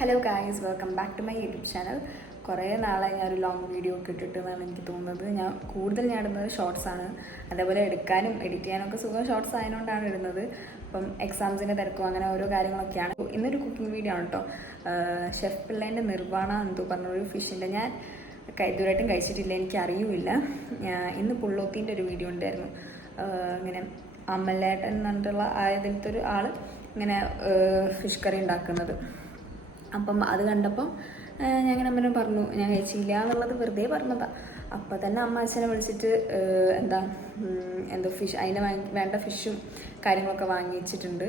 Hello guys, welcome back to my YouTube channel. കുറേ നാളായി ഞാനൊരു ലോങ് വീഡിയോ ഒക്കെ ഇട്ടിട്ടെന്നാണ് എനിക്ക് തോന്നുന്നത്. ഞാൻ ഇടുന്നത് ഷോർട്സാണ്. അതേപോലെ എടുക്കാനും എഡിറ്റ് ചെയ്യാനൊക്കെ സുഖം ഷോർട്സ് ആയതുകൊണ്ടാണ് ഇടുന്നത്. അപ്പം എക്സാംസിൻ്റെ തിരക്കും അങ്ങനെ ഓരോ കാര്യങ്ങളൊക്കെയാണ്. ഇന്നൊരു കുക്കിംഗ് വീഡിയോ ആണ് കേട്ടോ. ഷെഫ് പിള്ളേൻ്റെ നിർവ്വാണ എന്തോ പറഞ്ഞൊരു ഫിഷിൻ്റെ ഞാൻ ഇതുവരെയായിട്ടും കഴിച്ചിട്ടില്ല, എനിക്കറിയില്ല. ഇന്ന് പുള്ളോത്തീൻ്റെ ഒരു വീഡിയോ ഉണ്ടായിരുന്നു. ഇങ്ങനെ അമലേട്ടൻ എന്ന് പറഞ്ഞിട്ടുള്ള ആയതിലത്തെ ഒരു ആൾ ഇങ്ങനെ ഫിഷ് കറി ഉണ്ടാക്കുന്നത്. അപ്പം അത് കണ്ടപ്പം ഞാൻ ഇങ്ങനെ അമ്മനെ പറഞ്ഞു ഞാൻ കഴിച്ചില്ല എന്നുള്ളത് വെറുതെ പറഞ്ഞതാണ്. അപ്പം തന്നെ അമ്മ അച്ഛനെ വിളിച്ചിട്ട് എന്തോ ഫിഷ് അതിന് വേണ്ട ഫിഷും കാര്യങ്ങളൊക്കെ വാങ്ങി വെച്ചിട്ടുണ്ട്.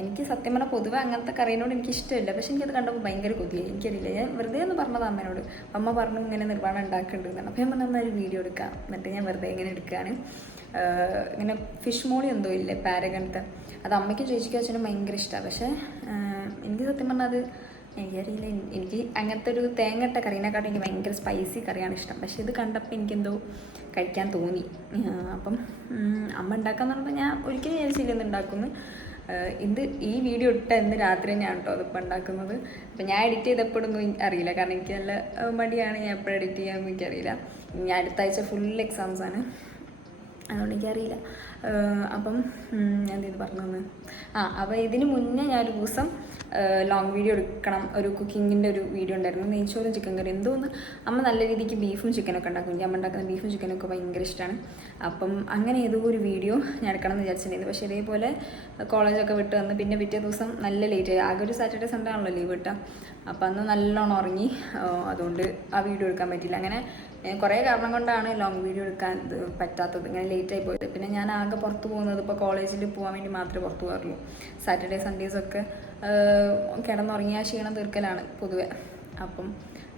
എനിക്ക് സത്യം പറഞ്ഞാൽ പൊതുവെ അങ്ങനത്തെ കറീനോട് എനിക്ക് ഇഷ്ടമില്ല, പക്ഷെ എനിക്കത് കണ്ടപ്പോൾ ഭയങ്കര കൊതിയായി. എനിക്കറിയില്ല, ഞാൻ വെറുതെ ഒന്ന് പറഞ്ഞത് അമ്മേനോട്. അമ്മ പറഞ്ഞു ഇങ്ങനെ നിർവ്വാണം ഉണ്ടാക്കുന്നുണ്ടെന്നാണ്. അപ്പോൾ ഞാൻ പറഞ്ഞാൽ ഒരു വീഡിയോ എടുക്കാം. എന്നിട്ട് ഞാൻ വെറുതെ ഇങ്ങനെ എടുക്കുകയാണ്. ഇങ്ങനെ ഫിഷ് മോളി എന്തോ ഇല്ലേ, പാരഗണത്തെ, അത് അമ്മയ്ക്കും ചേച്ചിക്കും അച്ഛനും ഭയങ്കര ഇഷ്ടമാണ്. പക്ഷേ എനിക്ക് സത്യം പറഞ്ഞാൽ അത് എനിക്കറിയില്ല, എനിക്ക് അങ്ങനത്തെ ഒരു തേങ്ങട്ട കറീനെക്കാട്ടും എനിക്ക് ഭയങ്കര സ്പൈസി കറിയാണ് ഇഷ്ടം. പക്ഷേ ഇത് കണ്ടപ്പോൾ എനിക്കെന്തോ കഴിക്കാൻ തോന്നി. അപ്പം അമ്മ ഉണ്ടാക്കാന്ന് പറഞ്ഞപ്പോൾ ഞാൻ ഒരിക്കലും വിചാരിച്ചില്ല ഇന്ന് ഉണ്ടാക്കുന്നു. ഈ വീഡിയോ ഇട്ട ഇന്ന് രാത്രി തന്നെയാണ് കേട്ടോ അതിപ്പോൾ ഉണ്ടാക്കുന്നത്. അപ്പം ഞാൻ എഡിറ്റ് ചെയ്തപ്പോഴൊന്നും അറിയില്ല, കാരണം എനിക്ക് നല്ല മടിയാണ്. ഞാൻ എപ്പോഴും എഡിറ്റ് ചെയ്യാമെന്ന് എനിക്കറിയില്ല. ഞാൻ അടുത്ത ആഴ്ച ഫുൾ എക്സാംസാണ്, അതുകൊണ്ട് എനിക്കറിയില്ല. അപ്പം എന്ത് പറഞ്ഞതെന്ന് അപ്പോൾ ഇതിന് മുന്നേ ഞാനൊരു ദിവസം ലോങ് വീഡിയോ എടുക്കണം, ഒരു കുക്കിങ്ങിൻ്റെ ഒരു വീഡിയോ ഉണ്ടായിരുന്നു. നെയ്ച്ചോറും ചിക്കൻ കറി എന്തോന്ന്. അമ്മ നല്ല രീതിക്ക് ബീഫും ചിക്കനൊക്കെ ഉണ്ടാക്കും. എനിക്ക് അമ്മ ഉണ്ടാക്കുന്ന ബീഫും ചിക്കനൊക്കെ ഭയങ്കര ഇഷ്ടമാണ്. അപ്പം അങ്ങനെ ഏതോ ഒരു വീഡിയോ ഞാൻ എടുക്കണം എന്ന് വിചാരിച്ചിട്ടുണ്ടായിരുന്നു. പക്ഷേ ഇതേപോലെ കോളേജൊക്കെ വിട്ട് വന്ന് പിന്നെ പിറ്റേ ദിവസം നല്ല ലേറ്റ് ആയി. ആകെ ഒരു സാറ്റർഡേ സൺഡേ ആണല്ലോ ലീവ് കിട്ടുക. അപ്പം അന്ന് നല്ലോണം ഉറങ്ങി, അതുകൊണ്ട് ആ വീഡിയോ എടുക്കാൻ പറ്റിയില്ല. അങ്ങനെ കുറേ കാരണം കൊണ്ടാണ് ലോങ് വീഡിയോ എടുക്കാൻ പറ്റാത്തത്, ഇങ്ങനെ ലേറ്റായി പോയത്. പിന്നെ ഞാൻ ആകെ പുറത്ത് പോകുന്നത് ഇപ്പോൾ കോളേജിൽ പോകാൻ വേണ്ടി മാത്രമേ പുറത്ത് പോകാറുള്ളൂ. സാറ്റർഡേ സൺഡേസൊക്കെ കിടന്നുറങ്ങിയ ക്ഷീണം തീർക്കലാണ് പൊതുവെ. അപ്പം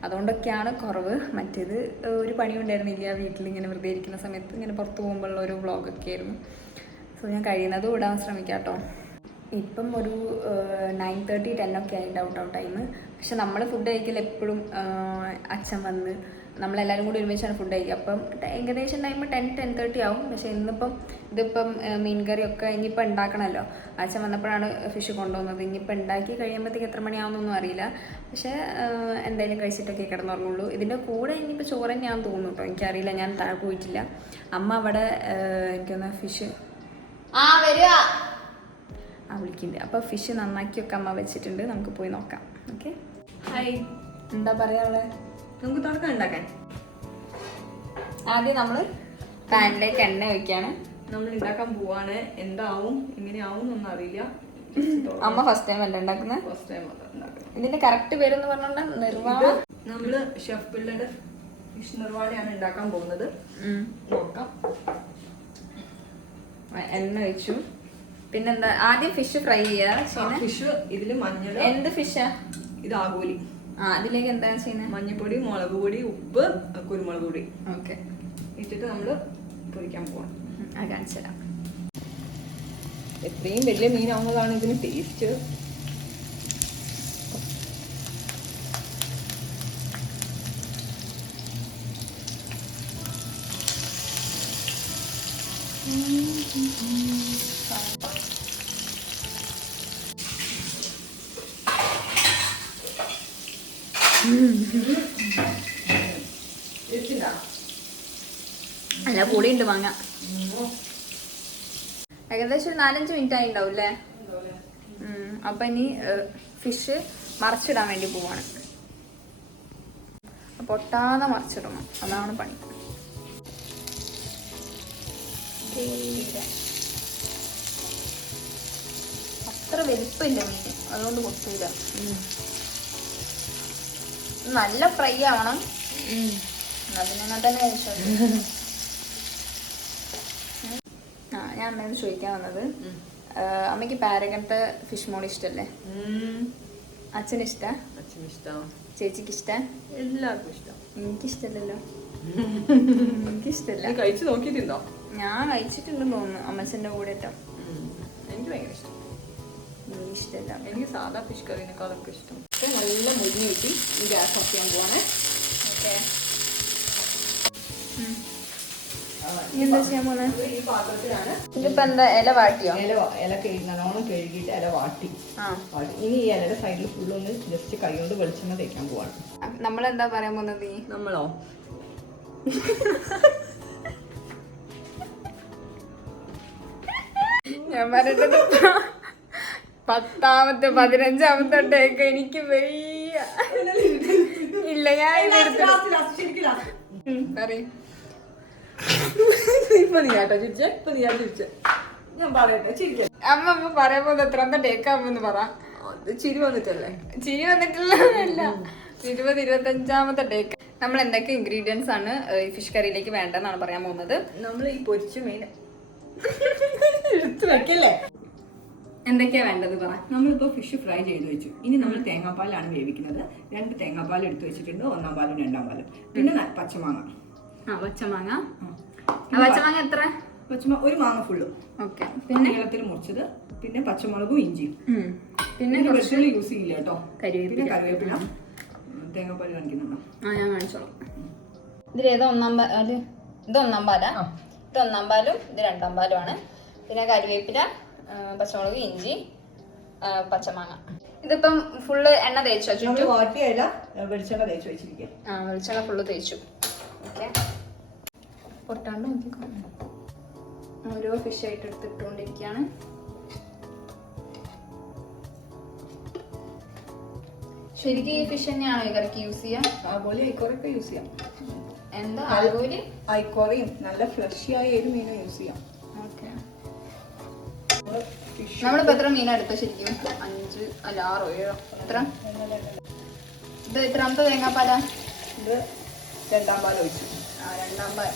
അതുകൊണ്ടൊക്കെയാണ് കുറവ്. മറ്റേത് ഒരു പണിയും ഉണ്ടായിരുന്നില്ല, വീട്ടിലിങ്ങനെ വെറുതെ ഇരിക്കുന്ന സമയത്ത് ഇങ്ങനെ പുറത്ത് പോകുമ്പോഴുള്ള ഒരു വ്ളോഗൊക്കെ ആയിരുന്നു. സോ ഞാൻ കഴിയുന്നതും ഇടാൻ ശ്രമിക്കാം കേട്ടോ. ഇപ്പം ഒരു 9:30 10 ഒക്കെ ആയി ഔട്ട് ടൈം. പക്ഷെ നമ്മൾ ഫുഡ് കഴിക്കൽ എപ്പോഴും അച്ഛൻ വന്ന് നമ്മളെല്ലാവരും കൂടി ഒരുമിച്ചാണ് ഫുഡ് കഴിക്കുക. അപ്പം ഏകദേശം ടൈം 10-10:30 ആവും. പക്ഷേ ഇതിപ്പം മീൻ കറിയൊക്കെ ഇനിയിപ്പോൾ ഉണ്ടാക്കണമല്ലോ. അച്ഛൻ വന്നപ്പോഴാണ് ഫിഷ് കൊണ്ടുവന്നത്. ഇനിയിപ്പോൾ ഉണ്ടാക്കി കഴിയുമ്പോഴത്തേക്ക് എത്ര മണിയാവുന്നൊന്നും അറിയില്ല. പക്ഷേ എന്തായാലും കഴിച്ചിട്ടൊക്കെ കിടന്നുറങ്ങുള്ളൂ. ഇതിൻ്റെ കൂടെ ഇനിയിപ്പോൾ ചോറ് തന്നെയാണെന്ന് തോന്നുന്നു കേട്ടോ, എനിക്കറിയില്ല, ഞാൻ താഴെ പോയിട്ടില്ല. അമ്മ അവിടെ എനിക്കൊന്ന് ഫിഷ് വിളിക്കുന്നുണ്ട്. അപ്പോൾ ഫിഷ് നന്നാക്കിയൊക്കെ അമ്മ വെച്ചിട്ടുണ്ട്, നമുക്ക് പോയി നോക്കാം. ഓക്കെ, ഹായ്, എന്താ പറയാനുള്ളത്? നമുക്ക് തുടക്കം ഉണ്ടാക്കാൻ ആദ്യം നമ്മൾ പാനിലേക്ക് എണ്ണ ഒഴിക്കാണ്. നമ്മൾ ഉണ്ടാക്കാൻ പോവാണ്. എന്താവും എങ്ങനെയാവും എന്നൊന്നും അറിയില്ല. അമ്മ ഫസ്റ്റ് ടൈം അല്ല ഉണ്ടാക്കുന്നത്? ഫസ്റ്റ് ടൈം ഉണ്ടാക്കുന്നത്. ഇതിന്റെ കറക്റ്റ് പേരെന്ന് പറഞ്ഞാൽ നിർവ്വാണ. നമ്മള് ഷെഫ് പിള്ളയുടെ ഫിഷ് നിർവ്വാണയാണ് ഉണ്ടാക്കാൻ പോകുന്നത്. നോക്കാം. എണ്ണ ഒഴിച്ചു. പിന്നെന്താ, ആദ്യം ഫിഷ് ഫ്രൈ ചെയ്യാ. ഫിഷ് ഇതില് മഞ്ഞൾ. എന്ത് ഫിഷാ ഇത്? ആഗോലി. അതിലേക്ക് എന്താ ചെയ്യുന്നത്? മഞ്ഞപ്പൊടി, മുളക് പൊടി, ഉപ്പ്, കുരുമുളക് പൊടി ഓക്കെ ഇട്ടിട്ട് നമ്മള് പൊരിക്കാൻ പോവാം. കാണിച്ചു തരാം. എത്രയും വലിയ മീനാവുന്നതാണ് ഇതിന് ടേസ്റ്റ്. നല്ല പൊടിയുണ്ട് മാങ്ങ. ഏകദേശം ഒരു 4-5 മിനിറ്റ് ആയി ഉണ്ടാവും അല്ലേ? അപ്പൊ ഇനി ഫിഷ് മറച്ചിടാൻ വേണ്ടി പോവാണ്. പൊട്ടാതെ മറച്ചിടണം, അതാണ് പണി. അത്ര വലിപ്പമില്ല മീൻ, അതുകൊണ്ട് പൊട്ടൂല. നല്ല ഫ്രൈ ആവണം. അതിനങ്ങനെ തന്നെ കഴിച്ചോ. ഞാൻ അമ്മയോട് ചോദിക്കാൻ വന്നത്, അമ്മയ്ക്ക് പാരഗണത്തെ ഫിഷ് മോൾ ഇഷ്ടല്ലേ? അച്ഛന് ഇഷ്ടാ? അച്ഛന് ഇഷ്ടം, ചേച്ചിക്ക് ഇഷ്ട, എല്ലാവർക്കും ഇഷ്ടം. എനിക്കിഷ്ടല്ലോ. എനിക്കിഷ്ടല്ല. കഴിച്ചു നോക്കിയിട്ടുണ്ടോ? ഞാൻ കഴിച്ചിട്ടുണ്ടെന്ന് തോന്നുന്നു അമ്മച്ചൻ്റെ കൂടെ കേട്ടോ. എനിക്ക് ഭയങ്കര ഇഷ്ടം. ഇഷ്ടമല്ല, എനിക്ക് സാധാ ഫിഷ് കറിനേക്കാളൊക്കെ ഇഷ്ടം. നല്ല മുരിഞ്ഞ് കിട്ടി. ഈ ഗ്യാസ് ഓഫ് ചെയ്യാൻ പോവാണ്. ഓക്കെ, എന്താ ചെയ്യാൻ പോന്നെ? ഈ പാത്രത്തിലാണ് ഇതിപ്പോ എന്താ ഇല വാട്ടിയോ? ഇല നല്ലോണം കഴുകിയിട്ട് ഇല വാട്ടി. ഇനി ഈ ഇലയുടെ സൈഡിൽ ഫുള്ളൊന്ന് ജസ്റ്റ് കൈ കൊണ്ട് വെളിച്ചെണ്ണ തേക്കാൻ പോവാണ്. നമ്മളെന്താ പറയാൻ പോകുന്നത്? നമ്മളോ ഞാൻ പറഞ്ഞത് 10ാമത്തെ 15ാമത്തെ ടേക്ക് എനിക്ക് വയ്യ. ഇല്ല ഞാൻ അമ്മ അമ്മ പറയാൻ പോകുന്നത് എത്രാമത്തെ ടേക്കാമെന്ന് പറ. ചിരി വന്നിട്ടല്ലേ? ചിരി വന്നിട്ടില്ല. 20-25ാമത്തെ ടേക്ക്. നമ്മൾ എന്തൊക്കെ ഇൻഗ്രീഡിയൻസ് ആണ് ഈ ഫിഷ് കറിയിലേക്ക് വേണ്ടതെന്നാണ് പറയാൻ പോകുന്നത്. നമ്മൾ ഈ പൊരിച്ച മീൻ എടുത്ത് വെക്കല്ലേ? എന്തൊക്കെയാ വേണ്ടത് പറ. നമ്മളിപ്പോൾ ഫിഷ് ഫ്രൈ ചെയ്ത് വെച്ചു. ഇനി നമ്മൾ തേങ്ങാപ്പാലാണ് വേവിക്കുന്നത്. 2 തേങ്ങാപ്പാൽ എടുത്ത് വെച്ചിട്ടുണ്ട്, 1-ാം പാലും 2-ാം പാലും. പിന്നെ പച്ചമാങ്ങ. പച്ചമാങ്ങ. പച്ചമാങ്ങ എത്ര? ഒരു മാങ്ങ ഫുള്ള്. ഓക്കെ. പിന്നെ നീളത്തിൽ മുറിച്ചത്. പിന്നെ പച്ചമുളകും ഇഞ്ചിയും. പിന്നെ വെളുത്തുള്ളി യൂസ് ചെയ്യില്ല കേട്ടോ. പിന്നെ കറിവേപ്പില. തേങ്ങാപ്പാൽ കാണിക്കുന്നുണ്ടോ? ഞാൻ കാണിച്ചോളാം. ഇതിലേതോ ഒന്നാം പാല്? ഇത് 1-ാം പാലാ? ഇത് 1-ാം പാലും ഇത് 2-ാം പാലുമാണ്. പിന്നെ കറിവേപ്പില, പച്ചമുളക്, ഇഞ്ചി, പച്ചമാങ്ങ. ഇതിപ്പം ഫുള്ള് എണ്ണ തേച്ചോ? ചുറ്റും വാട്ടിയല്ല, വെളിച്ചെണ്ണ തേച്ച് വെച്ചിരിക്കുക. വെളിച്ചെണ്ണ ഫുള്ള് തേച്ചു. ഓക്കെ. പൊട്ടാണ്ട് നോക്കിക്കോ. ഓരോ ഫിഷ് ആയിട്ട് എടുത്തിട്ടുകൊണ്ടിരിക്കുകയാണ്. ശരിക്കും ഈ ഫിഷ് തന്നെയാണോ ഈ കറിക്ക് യൂസ് ചെയ്യാം? ആഗോലി ഐക്കോറൊക്കെ യൂസ് ചെയ്യാം. എന്താ ആഗോലി? ഐക്കോറയും നല്ല ഫ്രഷ് ആയ ഏത് മീനും യൂസ് ചെയ്യാം. ഓക്കെ. നമ്മളിപ്പോ എത്ര മീനാ എടുത്ത ശരിക്കും? 5 അല്ല 6 7 എത്ര? ഇത് എത്രാമത്തെ തേങ്ങാപ്പാലാ? ഇത് 2-ാം പാൽ ഒഴിച്ചു. 2-ാം പാൽ.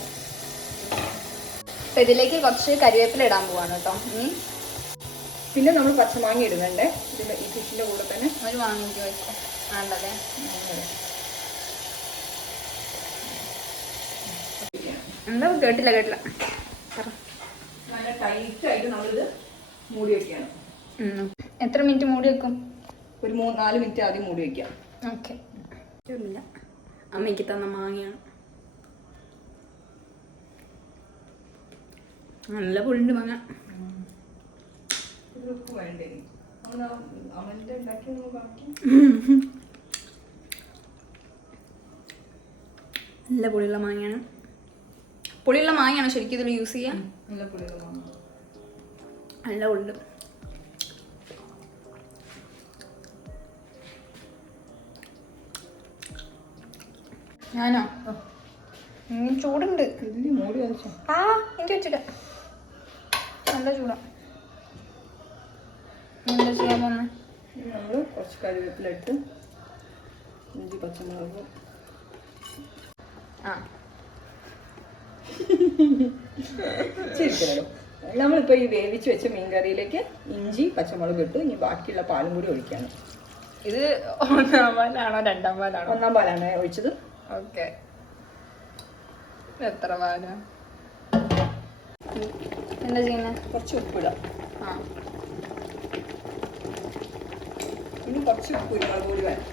അപ്പൊ ഇതിലേക്ക് കുറച്ച് കരിവേപ്പില ഇടാൻ പോവാണ് കേട്ടോ. ഇനി പിന്നെ നമ്മൾ പച്ചമാങ്ങ ഇടുന്നുണ്ട് ഇതിന്റെ ഈ ഫിഷിന്റെ കൂടെ തന്നെ. ഒരു മാങ്ങ വെച്ചോ. വേണ്ടല്ലേ? എന്താ കേട്ടില്ല നല്ല ടൈറ്റ് ആയിട്ട് നമ്മളിത് മൂടി വെക്കുകയാണ്. എത്ര മിനിറ്റ് മൂടി വെക്കും? ഒരു 3-4 മിനിറ്റ് ആദ്യം മൂടി വെക്കാം. ഓക്കെ. അമ്മയ്ക്ക് തന്ന മാങ്ങയാണ്. നല്ല പുളിണ്ട് മാങ്ങ. നല്ല പുളിയുള്ള മാങ്ങയാണ്. പുളിയുള്ള മാങ്ങയാണോ ശരിക്കും ഇതിൽ യൂസ് ചെയ്യാം? നല്ല പുളിയുള്ള മാങ്ങ. നല്ല പുളിണ്ട്. ഞാനോ? ചൂടുണ്ട്. മൂടി വെച്ചോ. എനിക്ക് വെച്ചിട്ട് നല്ല ചൂടാ. എന്താ ചെയ്യാൻ പോന്നെ? നമ്മൾ കുറച്ച് കറിവേപ്പില ഇട്ട് ഇഞ്ചി പച്ചമുളക്. ശരിക്കല്ലോ. നമ്മളിപ്പോ ഈ വേവിച്ച് വെച്ച മീൻകറിയിലേക്ക് ഇഞ്ചി പച്ചമുളക് ഇട്ടു. ഇനി ബാക്കിയുള്ള പാലും കൂടി ഒഴിക്കാണ്. ഇത് 1-ാം പാലാണോ 2-ാം പാലാണോ? 1-ാം പാലാണ് ഒഴിച്ചത്. ഓക്കെ. എത്ര പാലാ? എന്താ ചെയ്യുന്നത്? കുറച്ച് ഉപ്പിടാം. ഇനി കുറച്ച് കുരുമുളക് പൊടി വേണം.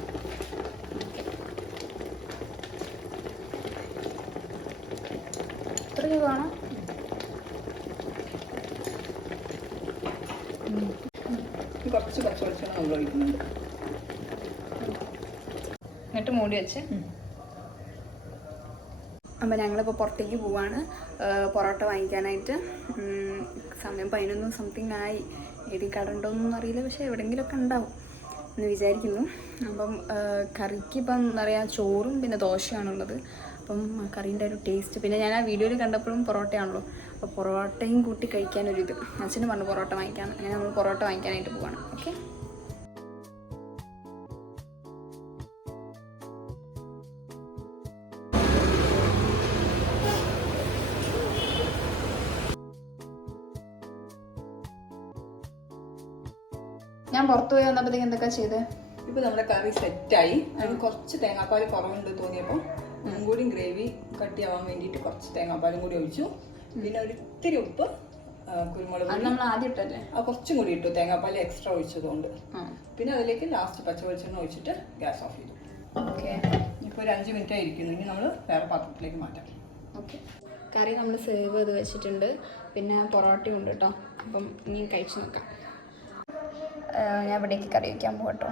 ഇത്ര വേണം? കുറച്ച് പച്ചവെളിച്ചെണ്ണ നമ്മൾ ഒഴിക്കുന്നുണ്ട്. എന്നിട്ട് മൂടി വെച്ച്. അപ്പോൾ ഞങ്ങളിപ്പോൾ പുറത്തേക്ക് പോവാണ് പൊറോട്ട വാങ്ങിക്കാനായിട്ട്. സമയം 11 സംതിങ് ആയി. ഏതി കട ഉണ്ടോയെന്നൊന്നും അറിയില്ല, പക്ഷേ എവിടെയെങ്കിലുമൊക്കെ ഉണ്ടാവും എന്ന് വിചാരിക്കുന്നു. അപ്പം കറിക്ക് ഇപ്പം എന്താ പറയുക, ചോറും പിന്നെ ദോശയാണുള്ളത്. അപ്പം കറീൻ്റെ ഒരു ടേസ്റ്റ്, പിന്നെ ഞാൻ ആ വീഡിയോയിൽ കണ്ടപ്പോഴും പൊറോട്ടയാണല്ലോ, അപ്പോൾ പൊറോട്ടയും കൂട്ടി കഴിക്കാനൊരിത്. അച്ഛനും പറഞ്ഞു പൊറോട്ട വാങ്ങിക്കാമെന്ന്. അങ്ങനെ നമ്മൾ പൊറോട്ട വാങ്ങിക്കാനായിട്ട് പോവാണ്. ഓക്കെ. ഞാൻ പുറത്തു പോയി വന്നപ്പോഴത്തേക്ക് എന്തൊക്കെ ചെയ്ത്? ഇപ്പൊ നമ്മുടെ കറി സെറ്റായി. അതിന് കുറച്ച് തേങ്ങാപ്പാൽ കുറവുണ്ട് തോന്നിയപ്പോൾ കൂടി ഗ്രേവി കട്ടിയാവാൻ വേണ്ടിയിട്ട് കുറച്ച് തേങ്ങാപ്പാലും കൂടി ഒഴിച്ചു. പിന്നെ ഒരു ഇത്തിരി ഉപ്പ്, കുരുമുളക് നമ്മൾ ആദ്യം ഇട്ടല്ലേ, കുറച്ചും കൂടി ഇട്ടു, തേങ്ങാപ്പാൽ എക്സ്ട്രാ ഒഴിച്ചതുകൊണ്ട്. പിന്നെ അതിലേക്ക് ലാസ്റ്റ് പച്ചവെളിച്ചെണ്ണ ഒഴിച്ചിട്ട് ഗ്യാസ് ഓഫ് ചെയ്തു. ഓക്കെ. ഇപ്പോൾ ഒരു 5 മിനിറ്റ് ആയിരിക്കുന്നു. ഇനി നമ്മൾ വേറെ പാത്രത്തിലേക്ക് മാറ്റാം. ഓക്കെ. കറി നമ്മൾ സെർവ് ചെയ്ത് വെച്ചിട്ടുണ്ട്, പിന്നെ പൊറോട്ടയും ഉണ്ട് കേട്ടോ. അപ്പം ഇനി കഴിച്ച് നോക്കാം. ഞാൻ ഇവിടേക്ക് കറി വയ്ക്കാൻ പോകും കേട്ടോ.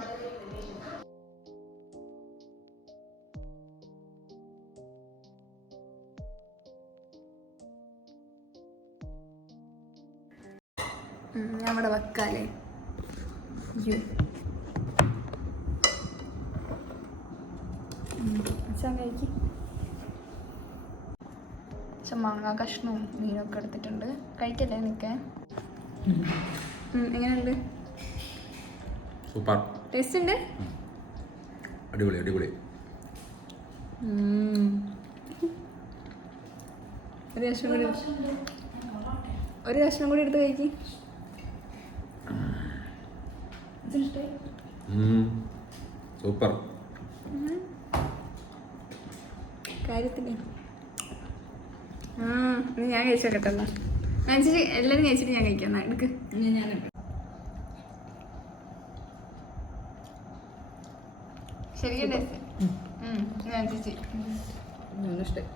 ഞാൻ ഇവിടെ വെക്കാല്ലേ. അച്ഛൻ കഴിക്കും. മാങ്ങ കഷ്ണവും മീനൊക്കെ എടുത്തിട്ടുണ്ട്. കഴിക്കല്ലേ നിൽക്കാൻ? എങ്ങനെയുണ്ട്? സൂപ്പർ. ടേസ്റ്റ് ഉണ്ട്? അടിപൊളി അടിപൊളി. ഒരു കഷ്ണം കൂടി എടുത്ത് കഴിക്കും. സൂപ്പർ. കാര്യത്തില്ലേ? ഞാൻ കഴിച്ചോട്ടെ. എല്ലാവരും കഴിച്ചിട്ട് ഞാൻ കഴിക്കാം. എടുക്ക്. ശരിക്കും ടേസ്റ്റ്. ഞാൻ ചേച്ചി ഇഷ്ടം.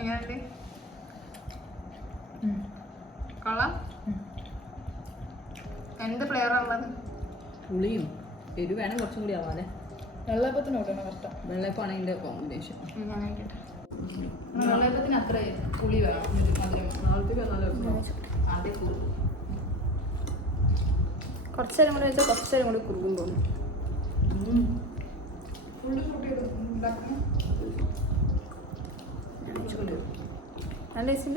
എങ്ങനെയുണ്ട്? കൊള്ളാം. എന്ത് ഫ്ലേവറാ ഉള്ളത്? പുളിയും എരിവ് വേണം കുറച്ചും കൂടി ആവാതെ. വെള്ളയപ്പത്തിനോട്ടാണ് കഷ്ടം. വെള്ളയപ്പാണ് അതിൻ്റെ കോമ്പിനേഷൻ. ഞാൻ കഴിക്കട്ടെ. വെള്ളയപ്പത്തിന് അത്ര പുളി വേണം, മധുരം. കുറച്ചേരം കൂടി വെച്ചാൽ കുറച്ചേരം കൂടി കുറുകും തോന്നും. നല്ല ടേസ്റ്റ്.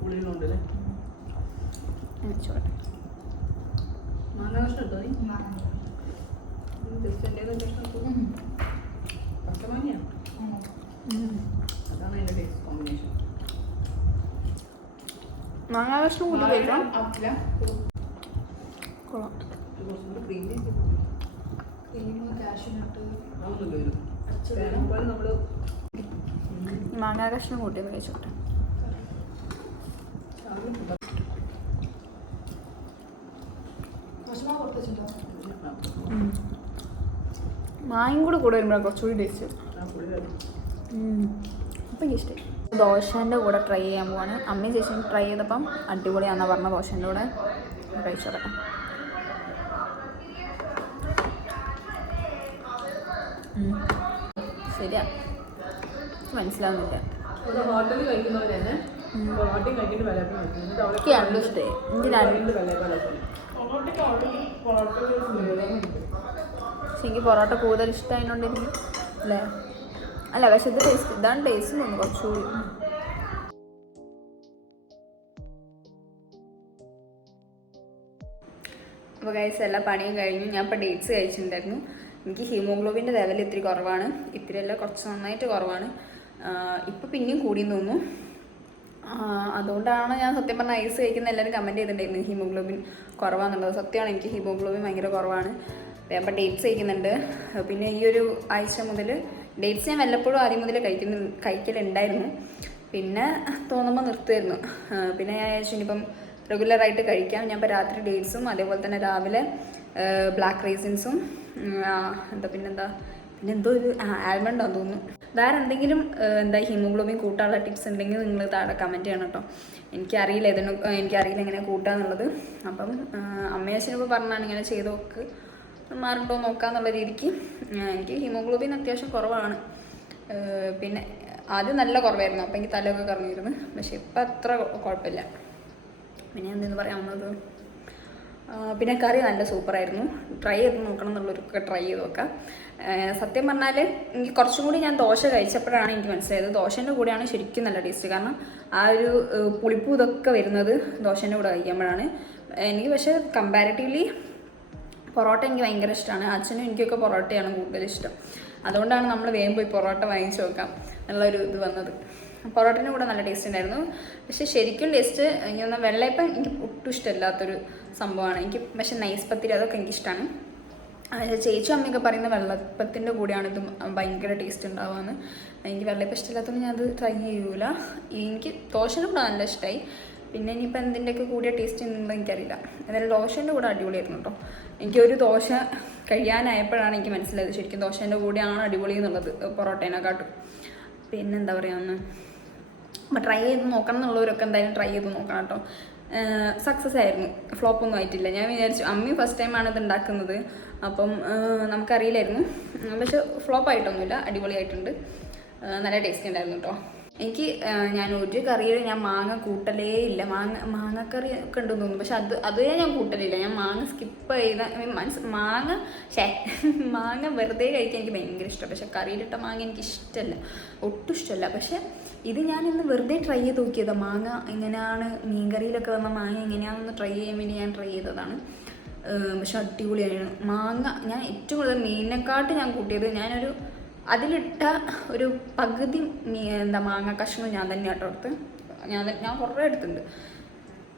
പുളിയിലുണ്ടല്ലേ? ചോട്ടെ. മാങ്ങ കഷ്ണം എടുത്തോ നീ? പച്ചമാങ്ങയാണ്. അതാണ് അതിൻ്റെ ടേസ്റ്റ് കോമ്പിനേഷൻ. മാങ്ങാ കഷ്ണം കൂട്ടി കഴിക്കാം. കൊള്ളാം. കുറച്ചുകൂടി ക്രീമി കാഷ്യൂനട്ട് ആവുന്നല്ലോ ഇത്. തേങ്ങാപ്പാൽ നമ്മൾ മാങ്ങാ കഷ്ണം കൂട്ടി കഴിച്ചോട്ടെ. മാങ്ങയും കൂടെ കൂടെ വരുമ്പോഴാണ് കുറച്ചുകൂടി ടേസ്റ്റ്. അപ്പം എനിക്ക് ഇഷ്ടമായി. ദോശേൻ്റെ കൂടെ ട്രൈ ചെയ്യാൻ പോവാണ്. അമ്മയും ചേച്ചിയും ട്രൈ ചെയ്തപ്പം അടിപൊളിയാണെന്നാണ് പറഞ്ഞ ദോശേൻ്റെ കൂടെ. കഴിച്ചോട്ടെ. ശരിയാ, മനസ്സിലാവുന്നില്ല. ഹോട്ടലിൽ കഴിക്കുന്നവർ തന്നെ പൊറോട്ടയും കഴിച്ചിട്ട് വെള്ളയപ്പം കഴിക്കുന്നത്. എനിക്ക് രണ്ടും ഇഷ്ടമായി. എനിക്ക് എനിക്ക് പൊറോട്ട കൂടുതൽ ഇഷ്ടമായതുകൊണ്ടിരിക്കും അല്ലേ? അല്ല, പക്ഷെ ഇത് ടേസ്റ്റ്, ഇതാണ് ടേസ്റ്റ് തോന്നുന്നു കുറച്ചുകൂടി. അപ്പോൾ ഗൈസ് എല്ലാ പണിയും കഴിഞ്ഞു. ഞാൻ ഇപ്പോൾ ഡേറ്റ്സ് കഴിച്ചിട്ടുണ്ടായിരുന്നു. എനിക്ക് ഹീമോഗ്ലോബിൻ്റെ ലെവൽ ഇത്തിരി കുറവാണ്. ഇത്തിരിയല്ല, കുറച്ച് നന്നായിട്ട് കുറവാണ്. ഇപ്പോൾ പിന്നെയും കൂടിയെന്ന് തോന്നുന്നു. അതുകൊണ്ടാണ് ഞാൻ സത്യം പറഞ്ഞാൽ ഐസ് കഴിക്കുന്ന എല്ലാവരും കമൻറ്റ് ചെയ്തിട്ടുണ്ടായിരുന്നു ഹീമോഗ്ലോബിൻ കുറവാണെന്നുള്ളത്. സത്യമാണ്, എനിക്ക് ഹീമോഗ്ലോബിൻ ഭയങ്കര കുറവാണ്. അപ്പോൾ ഡേറ്റ്സ് കഴിക്കുന്നുണ്ട്. പിന്നെ ഈ ഒരു ആഴ്ച മുതൽ ഡേറ്റ്സ് ഞാൻ വല്ലപ്പോഴും ആദ്യം മുതൽ കഴിക്കലുണ്ടായിരുന്നു. പിന്നെ തോന്നുമ്പോൾ നിർത്തുമായിരുന്നു. പിന്നെ ഞാൻ വിചാരിച്ചു ഇനിയിപ്പം റെഗുലറായിട്ട് കഴിക്കാം. ഞാൻ ഇപ്പോൾ രാത്രി ഡേറ്റ്സും അതേപോലെ തന്നെ രാവിലെ ബ്ലാക്ക് റൈസിൻസും പിന്നെന്തോ ഒരു ആൽമണ്ടാന്ന് തോന്നുന്നു. വേറെ എന്തെങ്കിലും ഹീമോഗ്ലോബിൻ കൂട്ടാനുള്ള ടിപ്സ് ഉണ്ടെങ്കിൽ നിങ്ങൾ താഴെ കമൻറ്റ് ചെയ്യണം കേട്ടോ. എനിക്കറിയില്ല എങ്ങനെ കൂട്ടാന്നുള്ളത്. അപ്പം അമ്മയച്ഛനിപ്പോൾ പറഞ്ഞാണ് ഇങ്ങനെ ചെയ്ത് നോക്ക്, മാറുണ്ടോ നോക്കാന്നുള്ള രീതിക്ക്. എനിക്ക് ഹീമോഗ്ലോബിൻ അത്യാവശ്യം കുറവാണ്. പിന്നെ ആദ്യം നല്ല കുറവായിരുന്നു, അപ്പം എനിക്ക് തലയൊക്കെ കറങ്ങിയിരുന്നു. പക്ഷെ ഇപ്പം അത്ര കുഴപ്പമില്ല. പിന്നെ എന്തെന്ന് പറയാവുന്നത്, പിന്നെ കറി നല്ല സൂപ്പറായിരുന്നു. ട്രൈ ചെയ്ത് നോക്കണം എന്നുള്ളവരൊക്കെ ട്രൈ ചെയ്ത് നോക്കാം. സത്യം പറഞ്ഞാൽ എനിക്ക് കുറച്ചും കൂടി ഞാൻ ദോശ കഴിച്ചപ്പോഴാണ് എനിക്ക് മനസ്സിലായത് ദോശേൻ്റെ കൂടെയാണ് ശരിക്കും നല്ല ടേസ്റ്റ്. കാരണം ആ ഒരു പുളിപ്പൂ ഇതൊക്കെ വരുന്നത് ദോശേൻ്റെ കൂടെ കഴിക്കുമ്പോഴാണ്. എനിക്ക് പക്ഷേ കമ്പാരിറ്റീവ്ലി പൊറോട്ട എനിക്ക് ഭയങ്കര ഇഷ്ടമാണ്. അച്ഛനും എനിക്കൊക്കെ പൊറോട്ടയാണ് കൂടുതൽ ഇഷ്ടം. അതുകൊണ്ടാണ് നമ്മൾ വേഗം പോയി പൊറോട്ട വാങ്ങിച്ച് വെക്കാം എന്നുള്ളൊരു ഇത് വന്നത്. പൊറോട്ടേൻ്റെ കൂടെ നല്ല ടേസ്റ്റ് ഉണ്ടായിരുന്നു. പക്ഷേ ശരിക്കും ടേസ്റ്റ് എനിക്ക് തോന്നുന്ന വെള്ളയപ്പം എനിക്ക് ഒട്ടും ഇഷ്ടമില്ലാത്തൊരു സംഭവമാണ്. എനിക്ക് പക്ഷേ നൈസ് പത്തിരി അതൊക്കെ എനിക്കിഷ്ടമാണ്. ചേച്ചി അമ്മയൊക്കെ പറയുന്ന വെള്ളയപ്പത്തിൻ്റെ കൂടെയാണ് ഇത് ഭയങ്കര ടേസ്റ്റ് ഉണ്ടാവുകയെന്ന്. എനിക്ക് വെള്ളയപ്പം ഇഷ്ടമില്ലാത്തതുകൊണ്ട് ഞാൻ അത് ട്രൈ ചെയ്യൂല. എനിക്ക് ദോശയുടെ കൂടെ നല്ല ഇഷ്ടമായി. പിന്നെ ഇനിയിപ്പോൾ എന്തിൻ്റെയൊക്കെ കൂടിയ ടേസ്റ്റ് ഉണ്ടെന്ന് എനിക്കറിയില്ല. എന്തായാലും ദോശേൻ്റെ കൂടെ അടിപൊളിയായിരുന്നു കേട്ടോ. എനിക്കൊരു ദോശ കഴിയാനായപ്പോഴാണ് എനിക്ക് മനസ്സിലായത് ശരിക്കും ദോശേൻ്റെ കൂടെയാണ് അടിപൊളി എന്നുള്ളത് പൊറോട്ടേനെക്കാട്ടും. പിന്നെന്താ പറയുക, ഒന്ന് അപ്പോൾ ട്രൈ ചെയ്ത് നോക്കണം എന്നുള്ളവരൊക്കെ എന്തായാലും ട്രൈ ചെയ്ത് നോക്കണം കേട്ടോ. സക്സസ് ആയിരുന്നു, ഫ്ലോപ്പൊന്നും ആയിട്ടില്ല. ഞാൻ വിചാരിച്ചു അമ്മി ഫസ്റ്റ് ടൈമാണ് ഇത് ഉണ്ടാക്കുന്നത്, അപ്പം നമുക്കറിയില്ലായിരുന്നു. പക്ഷെ ഫ്ലോപ്പായിട്ടൊന്നുമില്ല, അടിപൊളിയായിട്ടുണ്ട്, നല്ല ടേസ്റ്റ് ഉണ്ടായിരുന്നു കേട്ടോ. എനിക്ക് ഞാൻ ഒരു കറിയിൽ ഞാൻ മാങ്ങ കൂട്ടലേ ഇല്ല. മാങ്ങക്കറി ഒക്കെ ഉണ്ടെന്ന് തോന്നുന്നു, പക്ഷെ അതുവരെ ഞാൻ കൂട്ടലില്ല. ഞാൻ മാങ്ങ സ്കിപ്പ് ചെയ്ത മാങ്ങ വെറുതെ കഴിക്കാൻ എനിക്ക് ഭയങ്കര ഇഷ്ടം. പക്ഷെ കറിയിലിട്ട മാങ്ങ എനിക്ക് ഇഷ്ടമല്ല, ഒട്ടും ഇഷ്ടമല്ല. പക്ഷെ ഇത് ഞാനിന്ന് വെറുതെ ട്രൈ ചെയ്ത് നോക്കിയതാണ്. മാങ്ങ എങ്ങനെയാണ് മീൻകറിയിലൊക്കെ വന്ന മാങ്ങ എങ്ങനെയാണെന്ന് ട്രൈ ചെയ്യാൻ വേണ്ടി ഞാൻ ട്രൈ ചെയ്തതാണ്. പക്ഷെ അടിപൊളിയാണ് മാങ്ങ. ഞാൻ ഏറ്റവും കൂടുതൽ മീനിനെക്കാട്ട് ഞാൻ കൂട്ടിയത് ഞാനൊരു അതിലിട്ട ഒരു പകുതി മാങ്ങ കഷ്ണം ഞാൻ തന്നെ കേട്ടോ എടുത്ത്. ഞാൻ കുറേ എടുത്തിട്ടുണ്ട്.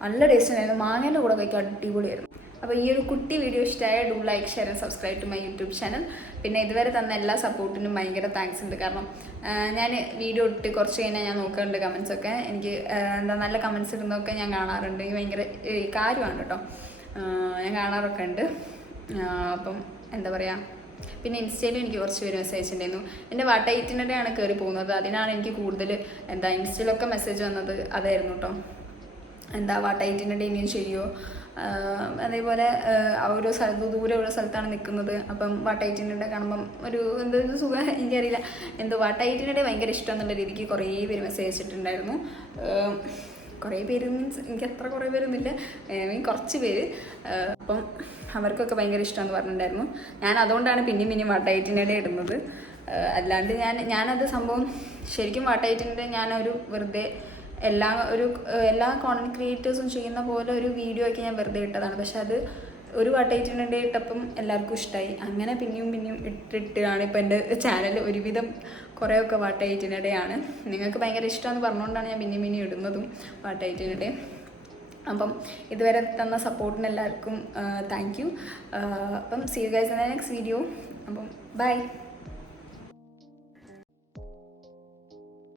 നല്ല ടേസ്റ്റ് ഉണ്ടായിരുന്നു. മാങ്ങേൻ്റെ കൂടെ കഴിക്കാൻ അടിപൊളിയായിരുന്നു. അപ്പോൾ ഈ ഒരു കുട്ടി വീഡിയോ ഇഷ്ടമായ do like share and subscribe to my YouTube channel. പിന്നെ ഇതുവരെ തന്ന എല്ലാ സപ്പോർട്ടിനും ഭയങ്കര താങ്ക്സ് ഉണ്ട്. കാരണം ഞാൻ വീഡിയോ ഇട്ട് കുറച്ച് കഴിഞ്ഞാൽ ഞാൻ നോക്കാറുണ്ട് കമൻസൊക്കെ. എനിക്ക് നല്ല കമൻസ് ഇടുന്നതൊക്കെ ഞാൻ കാണാറുണ്ട്. എനിക്ക് ഭയങ്കര കാര്യമാണ് കേട്ടോ, ഞാൻ കാണാറൊക്കെ ഉണ്ട്. അപ്പം എന്താ പറയുക, പിന്നെ ഇൻസ്റ്റയിലും എനിക്ക് കുറച്ച് പേര് മെസ്സേജ് ഉണ്ടായിരുന്നു. എൻ്റെ വാട്ടൈറ്റിനിടെയാണ് കയറി പോകുന്നത്, അതിനാണ് എനിക്ക് കൂടുതൽ ഇൻസ്റ്റയിലൊക്കെ മെസ്സേജ് വന്നത് അതായിരുന്നു കേട്ടോ. വാട്ടൈറ്റിനിടെ ഇനിയും ശരിയോ, അതേപോലെ ഓരോ സ്ഥലത്ത് ദൂരെയുള്ള സ്ഥലത്താണ് നിൽക്കുന്നത്. അപ്പം വാട്ടൈറ്റിനിടെ കാണുമ്പം എന്തൊരു സുഖം എനിക്കറിയില്ല. വാട്ടൈറ്റിനിടെ ഭയങ്കര ഇഷ്ടം എന്നുള്ള രീതിക്ക് കുറേ പേര് മെസ്സേജ് അയച്ചിട്ടുണ്ടായിരുന്നു. കുറേ പേര് മീൻസ് എനിക്ക് അത്ര കുറേ പേരൊന്നുമില്ല, കുറച്ച് പേര്. അപ്പം അവർക്കൊക്കെ ഭയങ്കര ഇഷ്ടമെന്ന് പറഞ്ഞിട്ടുണ്ടായിരുന്നു. ഞാൻ അതുകൊണ്ടാണ് പിന്നെയും വാട്ടൈറ്റിനിടെ ഇടുന്നത്. അല്ലാണ്ട് ഞാനത് സംഭവം ശരിക്കും വാട്ടൈറ്റിനിടെ ഞാനൊരു വെറുതെ എല്ലാ കോണ്ടന്റ് ക്രിയേറ്റേഴ്സും ചെയ്യുന്ന പോലെ ഒരു വീഡിയോ ആക്കി ഞാൻ വെറുതെ ഇട്ടതാണ്. പക്ഷെ അത് ഒരു വാട്ടൈറ്റിനിടെ ഇട്ടപ്പം എല്ലാവർക്കും ഇഷ്ടമായി. അങ്ങനെ പിന്നെയും ഇട്ടിട്ടാണ് ഇപ്പം എൻ്റെ ചാനൽ ഒരുവിധം കുറേയൊക്കെ വാട്ടൈറ്റിനിടെയാണ്. നിങ്ങൾക്ക് ഭയങ്കര ഇഷ്ടമെന്ന് പറഞ്ഞുകൊണ്ടാണ് ഞാൻ പിന്നെയും ഇടുന്നതും വാട്ടൈറ്റിനിടെ. അപ്പം ഇതുവരെ തന്ന സപ്പോർട്ടിന് എല്ലാവർക്കും താങ്ക് യു. അപ്പം see you guys in the next video. അപ്പം ബൈ.